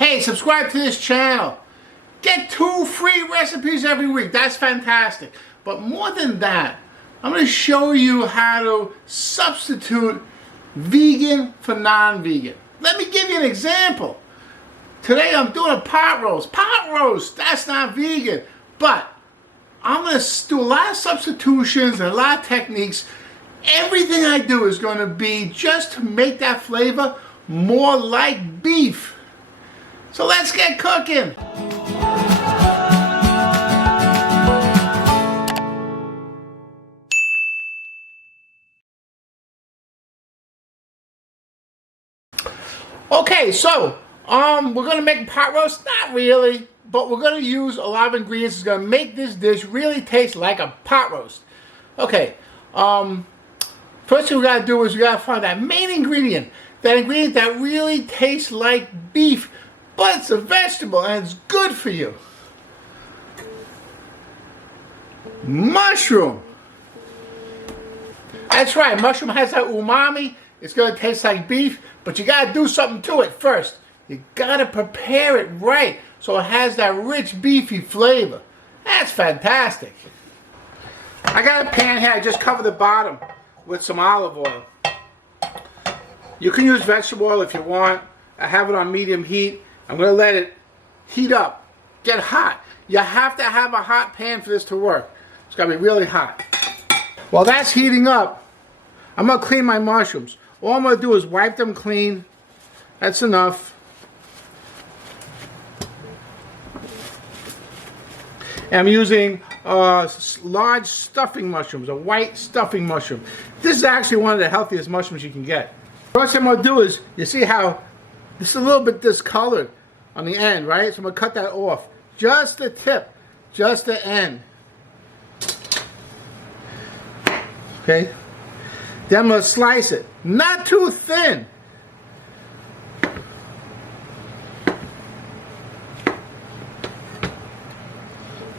Hey, subscribe to this channel. Get 2 free recipes every week. That's fantastic. But more than that, I'm going to show you how to substitute vegan for non-vegan. Let me give you an example. Today I'm doing a pot roast. Pot roast, that's not vegan. But I'm going to do a lot of substitutions and a lot of techniques. Everything I do is going to be just to make that flavor more like beef. So let's get cooking. Okay, so we're going to make a pot roast. Not really, but we're going to use a lot of ingredients. It's going to make this dish really taste like a pot roast. Okay, first thing we got to do is we got to find that main ingredient. That ingredient that really tastes like beef, but it's a vegetable and it's good for you. Mushroom. That's right, mushroom has that umami. It's going to taste like beef, but you got to do something to it first. You got to prepare it right so it has that rich beefy flavor. That's fantastic. I got a pan here. I just covered the bottom with some olive oil. You can use vegetable oil if you want. I have it on medium heat. I'm going to let it heat up, get hot. You have to have a hot pan for this to work. It's got to be really hot. While that's heating up, I'm going to clean my mushrooms. All I'm going to do is wipe them clean. That's enough. And I'm using large stuffing mushrooms, a white stuffing mushroom. This is actually one of the healthiest mushrooms you can get. First thing I'm going to do is, you see how this is a little bit discolored on the end, right? So I'm going to cut that off. Just the tip, just the end. Okay? Then I'm going to slice it. Not too thin.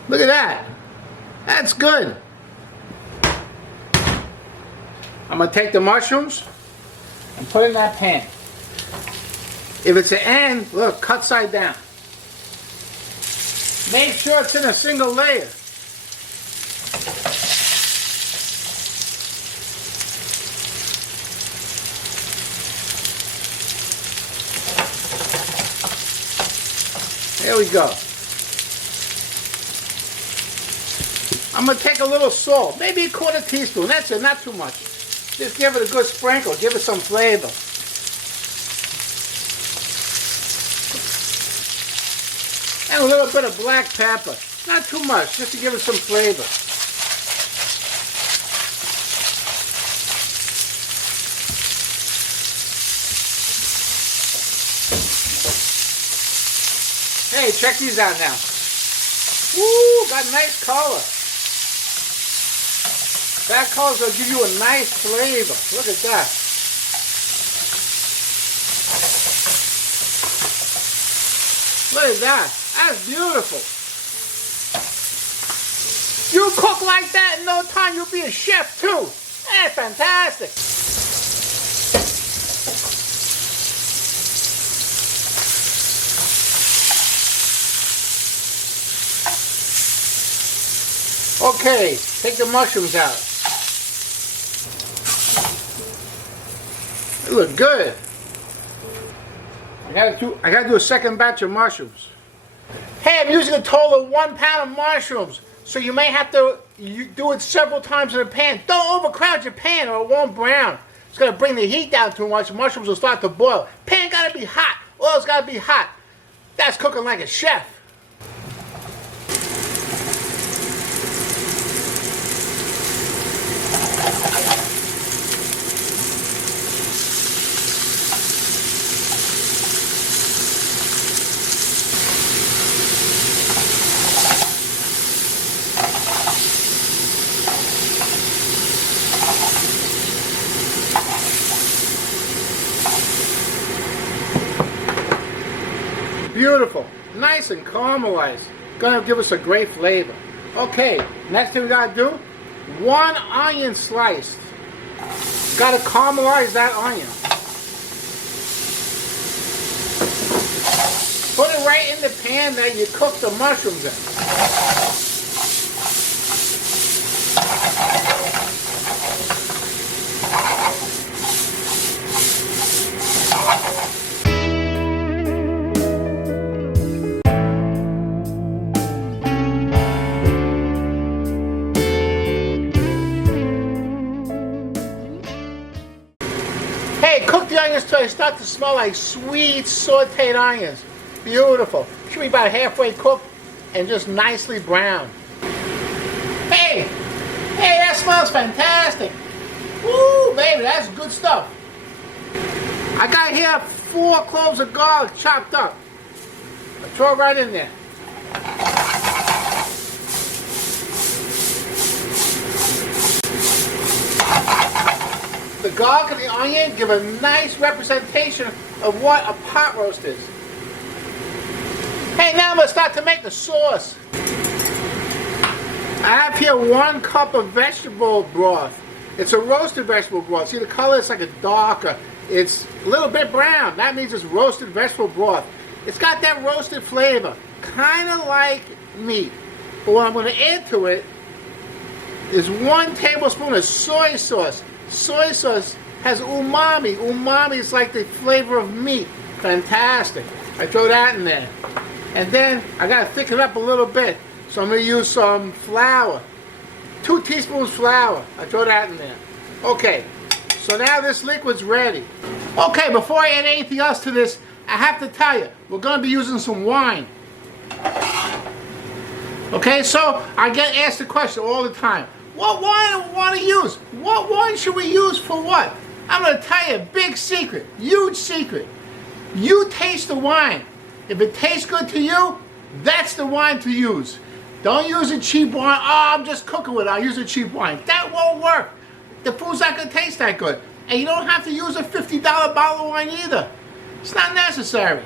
Look at that. That's good. I'm going to take the mushrooms and put it in that pan. If it's an end, look, cut side down. Make sure it's in a single layer. There we go. I'm going to take a little salt, maybe a quarter teaspoon. That's it, not too much. Just give it a good sprinkle, give it some flavor. And a little bit of black pepper. Not too much, just to give it some flavor. Hey, check these out now. Woo, got a nice color. That color's going to give you a nice flavor. Look at that. Look at that. That's beautiful. You cook like that in no time, you'll be a chef too. That's fantastic. Okay, take the mushrooms out. They look good. I gotta do a second batch of mushrooms. Hey, I'm using a total of 1 pound of mushrooms, so you may have to do it several times in a pan. Don't overcrowd your pan or it won't brown. It's gonna bring the heat down too much. Mushrooms will start to boil. Pan gotta be hot. Oil's gotta be hot. That's cooking like a chef. Beautiful, nice and caramelized. Gonna give us a great flavor. Okay, next thing we gotta do, 1 onion sliced. Gotta caramelize that onion. in the pan that you cook the mushrooms in. Hey, cook the onions till they start to smell like sweet sauteed onions. Beautiful. Should be about halfway cooked and just nicely browned. Hey, that smells fantastic. Woo, baby, that's good stuff. I got here 4 cloves of garlic chopped up. I throw it right in there. The garlic and the onion give a nice representation of what a pot roast is. Hey, now I'm going to start to make the sauce. I have here 1 cup of vegetable broth. It's a roasted vegetable broth. See the color? It's like a darker. It's a little bit brown. That means it's roasted vegetable broth. It's got that roasted flavor, kind of like meat. But what I'm going to add to it is 1 tablespoon of soy sauce. Soy sauce has umami. Umami is like the flavor of meat. Fantastic. I throw that in there. And then I got to thicken it up a little bit. So I'm going to use some flour. 2 teaspoons flour. I throw that in there. Okay. So now this liquid's ready. Okay, before I add anything else to this, I have to tell you, we're going to be using some wine. Okay, so I get asked the question all the time. What wine do we want to use? What wine should we use for what? I'm going to tell you a big secret, huge secret. You taste the wine. If it tastes good to you, that's the wine to use. Don't use a cheap wine. Oh, I'm just cooking with it. I'll use a cheap wine. That won't work. The food's not going to taste that good. And you don't have to use a $50 bottle of wine either. It's not necessary.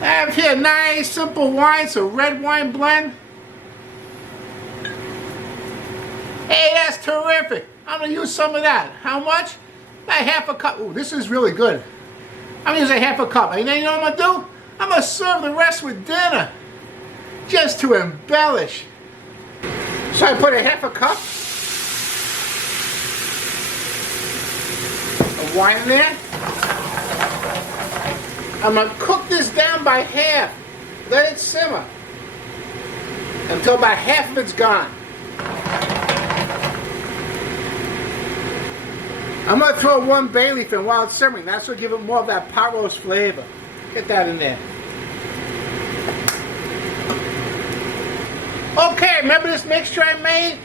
I have here a nice simple wine. It's a red wine blend. Hey, that's terrific. I'm going to use some of that. How much? About half a cup. Ooh, this is really good. I'm going to use a half a cup. And then you know what I'm going to do? I'm going to serve the rest with dinner. Just to embellish. So I put a half a cup of wine in there. I'm going to cook this down by half. Let it simmer until about half of it's gone. I'm going to throw 1 bay leaf in while it's simmering. That's going to give it more of that pot roast flavor. Get that in there. Okay, remember this mixture I made?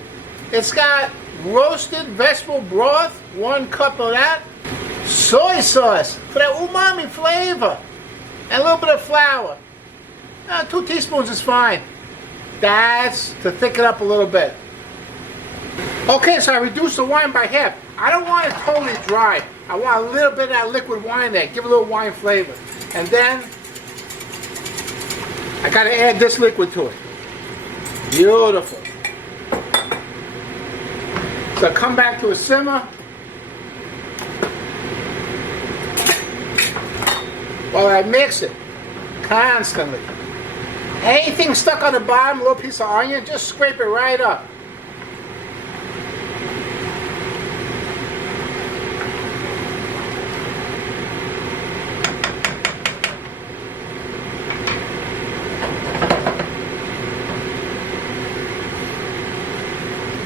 It's got roasted vegetable broth, 1 cup of that. Soy sauce for that umami flavor. And a little bit of flour. 2 teaspoons is fine. That's to thicken up a little bit. Okay, so I reduced the wine by half. I don't want it totally dry. I want a little bit of that liquid wine there. Give it a little wine flavor. And then I got to add this liquid to it. Beautiful. So come back to a simmer. While I mix it constantly. Anything stuck on the bottom, a little piece of onion, just scrape it right up.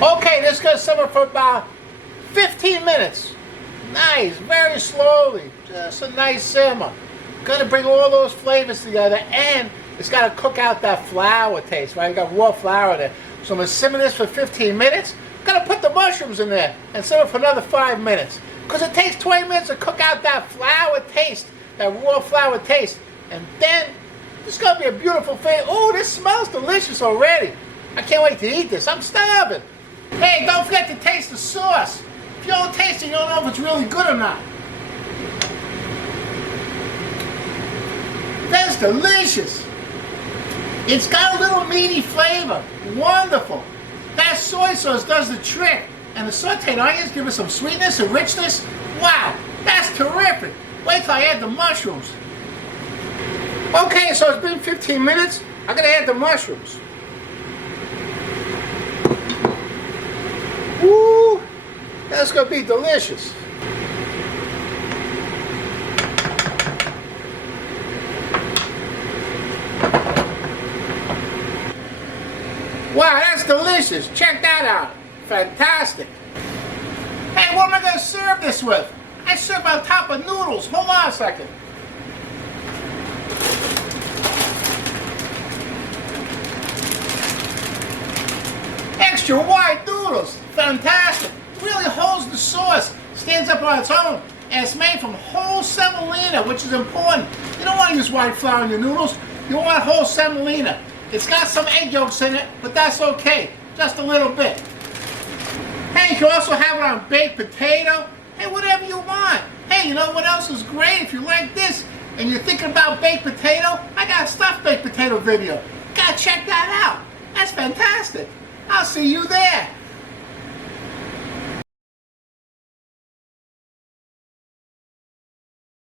Okay, this is going to simmer for about 15 minutes. Nice, very slowly. Just a nice simmer. Going to bring all those flavors together, and it's got to cook out that flour taste, right? You got raw flour there. So I'm going to simmer this for 15 minutes. I'm going to put the mushrooms in there and simmer for another 5 minutes. Because it takes 20 minutes to cook out that flour taste, that raw flour taste. And then, it's going to be a beautiful thing. Oh, this smells delicious already. I can't wait to eat this. I'm starving. Hey, don't forget to taste the sauce. If you don't taste it, you don't know if it's really good or not. That's delicious. It's got a little meaty flavor. Wonderful. That soy sauce does the trick. And the sauteed onions give it some sweetness and richness. Wow, that's terrific. Wait till I add the mushrooms. Okay, so it's been 15 minutes. I'm gonna add the mushrooms. Woo! That's gonna be delicious. Wow, that's delicious. Check that out. Fantastic. Hey, what am I going to serve this with? I serve on top of noodles. Hold on a second. Extra wide noodles. Fantastic. Really holds the sauce. Stands up on its own. And it's made from whole semolina, which is important. You don't want to use white flour in your noodles. You want whole semolina. It's got some egg yolks in it, but that's okay. Just a little bit. Hey, you can also have it on baked potato. Hey, whatever you want. Hey, you know what else is great? If you like this and you're thinking about baked potato, I got a stuffed baked potato video. Gotta check that out. That's fantastic. I'll see you there.